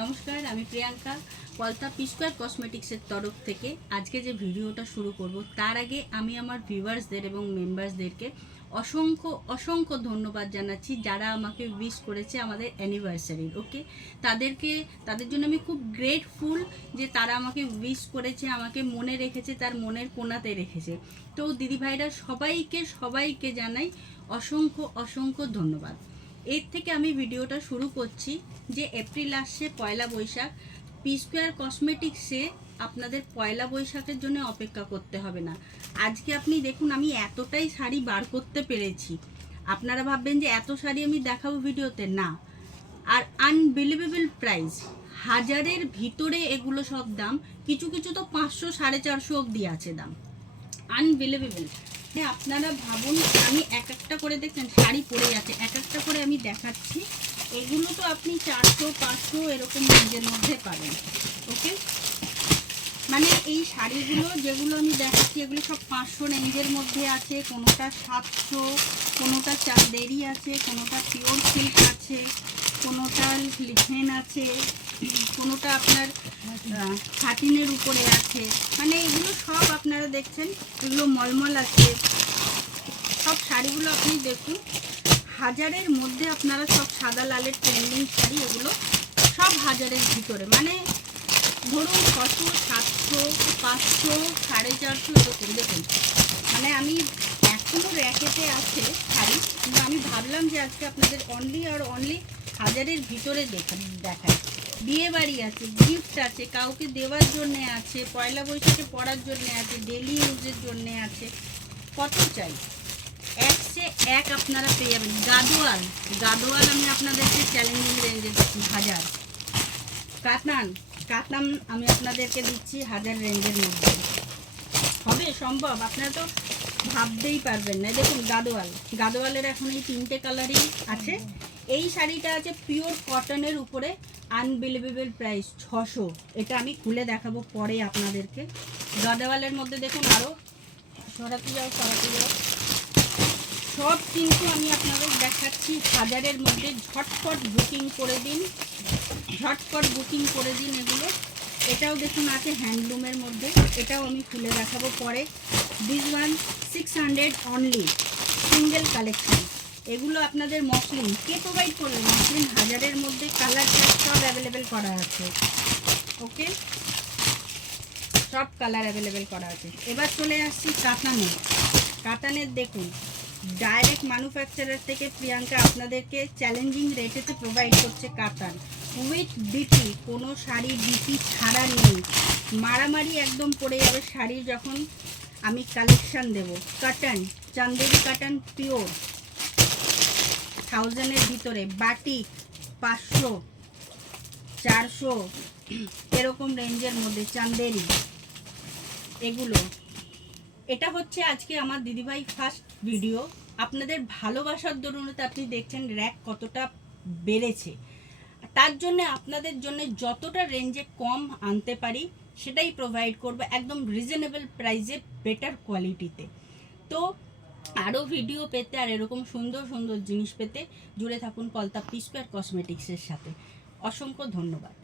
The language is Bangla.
নমস্কার, আমি প্রিয়াঙ্কা পলতা পিস্কোয়ার কসমেটিক্সের তরফ থেকে আজকে যে ভিডিওটা শুরু করব তার আগে আমি আমার ভিউয়ার্সদের এবং মেম্বার্সদেরকে অসংখ্য অসংখ্য ধন্যবাদ জানাচ্ছি যারা আমাকে উইশ করেছে আমাদের অ্যানিভার্সারির। ওকে, তাদের জন্য আমি খুব গ্রেটফুল যে তারা আমাকে উইশ করেছে, আমাকে মনে রেখেছে, তার মনের কোণাতে রেখেছে। তো দিদিভাইরা সবাইকে জানাই অসংখ্য অসংখ্য ধন্যবাদ। এর থেকে আমি ভিডিওটা শুরু করছি যে এপ্রিল আসছে, পয়লা বৈশাখ। পিস্কোয়ার কসমেটিক্সে আপনাদের পয়লা বৈশাখের জন্য অপেক্ষা করতে হবে না। আজকে আপনি দেখুন আমি এতটাই শাড়ি বার করতে পেরেছি। আপনারা ভাববেন যে এত শাড়ি আমি দেখাবো ভিডিওতে, না। আর আনবিলিভেবল প্রাইস, হাজারের ভিতরে এগুলো সব দাম, কিছু কিছু তো 500 450 অবধি আছে দাম। আনবিলিভেবল। হ্যাঁ, আপনারা ভাবুন, আমি এক একটা করে দেখছেন শাড়ি পরে যাচ্ছে, এক একটা করে আমি দেখাচ্ছি। এগুলো তো আপনি 400 500 এরকম রেঞ্জের মধ্যে পাবেন। ওকে, মানে এই শাড়িগুলো যেগুলো আমি দেখাচ্ছি এগুলো সব 500 রেঞ্জের মধ্যে আছে, কোনোটা 700, কোনোটা চাঁদেরি আছে, কোনোটা পিওর সিল্ক আছে, কোনোটা লিখেন আছে, কোনোটা আপনার সাটিনের উপরে আছে। মানে এগুলো সব আপনারা দেখছেন, এগুলো মলমল আছে। সব শাড়িগুলো আপনি দেখুন, হাজারের মধ্যে আপনারা সব সাদা লালের ট্রেন্ডিং শাড়ি, এগুলো সব হাজারের ভিতরে। মানে ধরুন 600 700 500 450 এরকম। দেখুন, মানে আমি এখনও র্যাকেটে আছে শাড়ি, কিন্তু আমি ভাবলাম যে আজকে আপনাদের অনলি আর অনলি হাজারের ভিতরে দেখাই। বিয়ে বাড়ি আছে, গিফট আছে, কাউকে দেওয়ার জন্যে আছে, পয়লা বৈশাখে পরার জন্যে আছে, ডেলি ইউজের জন্যে আছে। কত চাই? এক আপনারা পেয়ে যাবেন। গাদোয়াল আমি আপনাদেরকে চ্যালেঞ্জিং রেঞ্জে দিচ্ছি 1000। কাতান আমি আপনাদেরকে দিচ্ছি 1000 রেঞ্জের মধ্যে। হবে সম্ভব? আপনারা তো ভাবতেই পারবেন না। দেখুন, গাদোয়ালের এখন এই 3টে কালারই আছে। এই শাড়িটা আছে পিওর কটনের উপরে, আনবিলিভেবল প্রাইস 600। এটা আমি খুলে দেখাবো পরে আপনাদেরকে। গাদোয়ালের মধ্যে দেখুন আরও সরাতে যাও। সব কিন্তু আমি আপনাদের দেখাচ্ছি হাজারের মধ্যে। ঝটপট বুকিং করে দিন এগুলো। এটাও দেখুন আছে হ্যান্ডলুমের মধ্যে, এটাও আমি খুলে দেখাবো পরে। This one 600 only, single collection. এগুলো আপনাদের মসলিন কে প্রোভাইড করবে? মসলিন হাজারের মধ্যে, কালার সব অ্যাভেলেবেল করা আছে। ওকে, সব কালার অ্যাভেলেবেল করা আছে। এবার চলে আসছি কাতানের। দেখুন, ডাইরেক্ট ম্যানুফ্যাকচারার থেকে প্রিয়াঙ্কা আপনাদেরকে চ্যালেঞ্জিং রেটেতে প্রোভাইড করছে কাতান উইথ বিপি। কোনো শাড়ি বিপি ছাড়া নেই, মারামারি একদম পড়ে যাবে শাড়ি যখন আমি কালেকশান দেব। কাটান, চান্দেরি কাটান পিওর 1000-এর ভিতরে, বাটিক 500 400 এরকম রেঞ্জের মধ্যে চান্দেরি এগুলো। এটা হচ্ছে আজকে আমার দিদিভাই ফার্স্ট ভিডিও। আপনাদের ভালোবাসার দরুনতে আপনি দেখছেন র্যাক কতটা বেড়েছে। তার জন্য আপনাদের জন্য যতটা রেঞ্জে কম আনতে পারি সেটাই প্রোভাইড করব, একদম রিজনেবল প্রাইসে, বেটার কোয়ালিটিতে। তো আরও ভিডিও পেতে আর এরকম সুন্দর সুন্দর জিনিস পেতে জুড়ে থাকুন পলতা পিস্কোয়ার কসমেটিক্সের সাথে। অসংখ্য ধন্যবাদ।